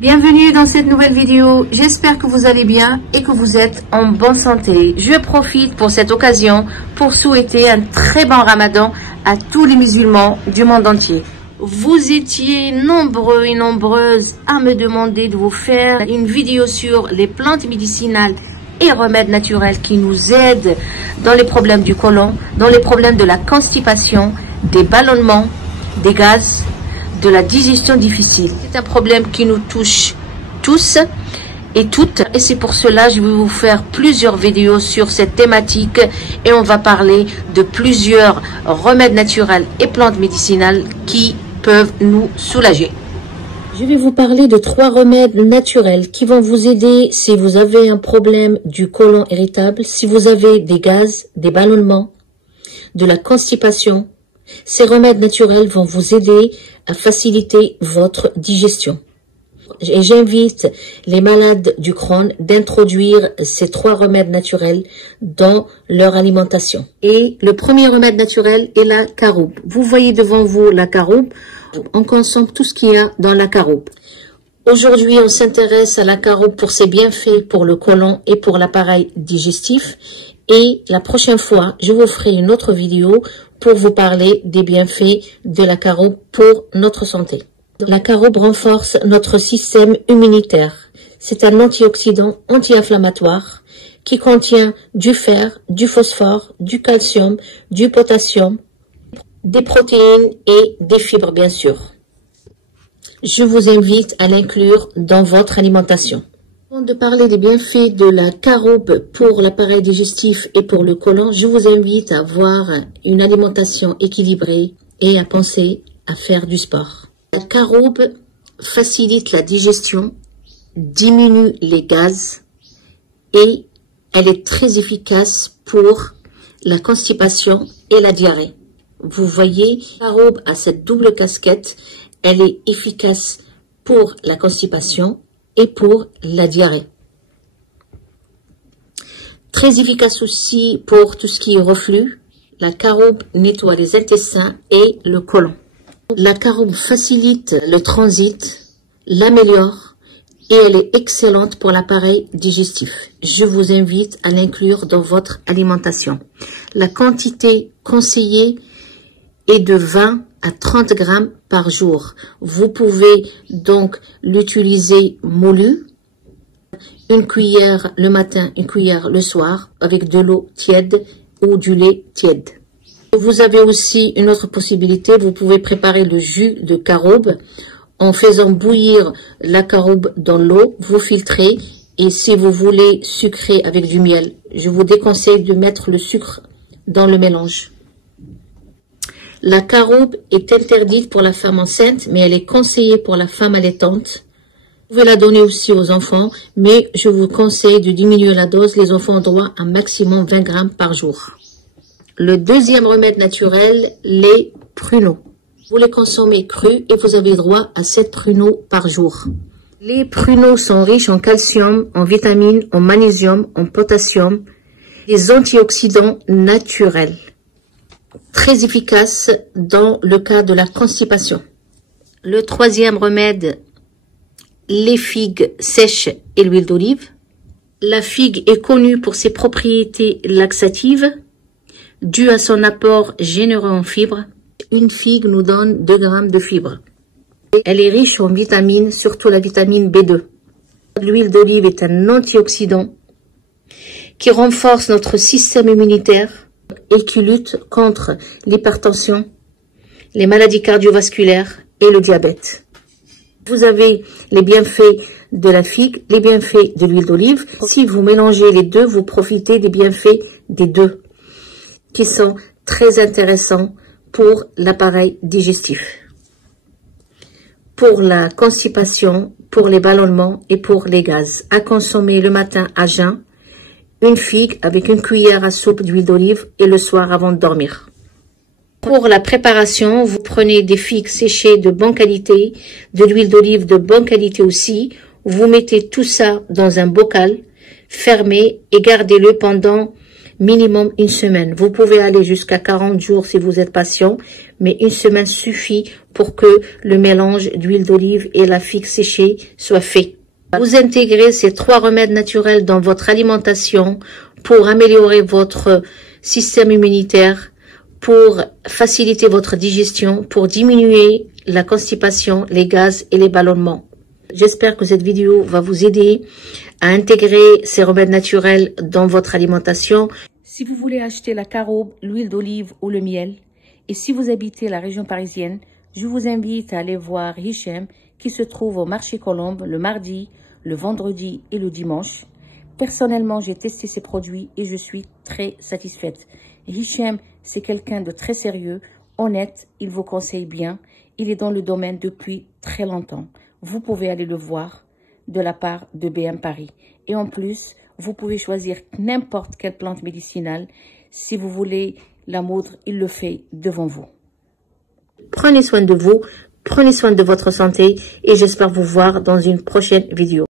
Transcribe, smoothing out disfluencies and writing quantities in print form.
Bienvenue dans cette nouvelle vidéo, j'espère que vous allez bien et que vous êtes en bonne santé. Je profite pour cette occasion pour souhaiter un très bon ramadan à tous les musulmans du monde entier. Vous étiez nombreux et nombreuses à me demander de vous faire une vidéo sur les plantes médicinales et remèdes naturels qui nous aident dans les problèmes du côlon, dans les problèmes de la constipation, des ballonnements, des gaz, de la digestion difficile. C'est un problème qui nous touche tous et toutes, et c'est pour cela que je vais vous faire plusieurs vidéos sur cette thématique et on va parler de plusieurs remèdes naturels et plantes médicinales qui peuvent nous soulager. Je vais vous parler de 3 remèdes naturels qui vont vous aider si vous avez un problème du côlon irritable, si vous avez des gaz, des ballonnements, de la constipation. Ces remèdes naturels vont vous aider à faciliter votre digestion. Et j'invite les malades du Crohn d'introduire ces 3 remèdes naturels dans leur alimentation. Et le premier remède naturel est la caroube. Vous voyez devant vous la caroube. On consomme tout ce qu'il y a dans la caroube. Aujourd'hui, on s'intéresse à la caroube pour ses bienfaits pour le côlon et pour l'appareil digestif. Et la prochaine fois, je vous ferai une autre vidéo pour vous parler des bienfaits de la caroube pour notre santé. La caroube renforce notre système immunitaire. C'est un antioxydant anti-inflammatoire qui contient du fer, du phosphore, du calcium, du potassium, des protéines et des fibres bien sûr. Je vous invite à l'inclure dans votre alimentation. Avant de parler des bienfaits de la caroube pour l'appareil digestif et pour le côlon, je vous invite à avoir une alimentation équilibrée et à penser à faire du sport. La caroube facilite la digestion, diminue les gaz et elle est très efficace pour la constipation et la diarrhée. Vous voyez, la caroube a cette double casquette, elle est efficace pour la constipation et pour la diarrhée. Très efficace aussi pour tout ce qui est reflux. La caroube nettoie les intestins et le côlon. La caroube facilite le transit, l'améliore et elle est excellente pour l'appareil digestif. Je vous invite à l'inclure dans votre alimentation. La quantité conseillée est de 20 à 30 grammes par jour. Vous pouvez donc l'utiliser moulu, une cuillère le matin, une cuillère le soir, avec de l'eau tiède ou du lait tiède. Vous avez aussi une autre possibilité, vous pouvez préparer le jus de caroube en faisant bouillir la caroube dans l'eau, vous filtrez et si vous voulez sucrer avec du miel, je vous déconseille de mettre le sucre dans le mélange. La caroube est interdite pour la femme enceinte, mais elle est conseillée pour la femme allaitante. Vous pouvez la donner aussi aux enfants, mais je vous conseille de diminuer la dose. Les enfants ont droit à un maximum 20 grammes par jour. Le deuxième remède naturel, les pruneaux. Vous les consommez crus et vous avez droit à 7 pruneaux par jour. Les pruneaux sont riches en calcium, en vitamines, en magnésium, en potassium, des antioxydants naturels. Très efficace dans le cas de la constipation. Le troisième remède, les figues sèches et l'huile d'olive. La figue est connue pour ses propriétés laxatives, dues à son apport généreux en fibres. Une figue nous donne 2 grammes de fibres. Elle est riche en vitamines, surtout la vitamine B2. L'huile d'olive est un antioxydant qui renforce notre système immunitaire et qui lutte contre l'hypertension, les maladies cardiovasculaires et le diabète. Vous avez les bienfaits de la figue, les bienfaits de l'huile d'olive. Si vous mélangez les deux, vous profitez des bienfaits des deux, qui sont très intéressants pour l'appareil digestif, pour la constipation, pour les ballonnements et pour les gaz. À consommer le matin à jeun, une figue avec une cuillère à soupe d'huile d'olive et le soir avant de dormir. Pour la préparation, vous prenez des figues séchées de bonne qualité, de l'huile d'olive de bonne qualité aussi. Vous mettez tout ça dans un bocal, fermé et gardez-le pendant minimum une semaine. Vous pouvez aller jusqu'à 40 jours si vous êtes patient, mais une semaine suffit pour que le mélange d'huile d'olive et la figue séchée soit fait. Vous intégrez ces 3 remèdes naturels dans votre alimentation pour améliorer votre système immunitaire, pour faciliter votre digestion, pour diminuer la constipation, les gaz et les ballonnements. J'espère que cette vidéo va vous aider à intégrer ces remèdes naturels dans votre alimentation. Si vous voulez acheter la caroube, l'huile d'olive ou le miel, et si vous habitez la région parisienne, je vous invite à aller voir Hichem qui se trouve au marché Colombe le mardi, le vendredi et le dimanche. Personnellement, j'ai testé ces produits et je suis très satisfaite. Hichem, c'est quelqu'un de très sérieux, honnête, il vous conseille bien. Il est dans le domaine depuis très longtemps. Vous pouvez aller le voir de la part de BM Paris. Et en plus, vous pouvez choisir n'importe quelle plante médicinale. Si vous voulez la moudre, il le fait devant vous. Prenez soin de vous, prenez soin de votre santé et j'espère vous voir dans une prochaine vidéo.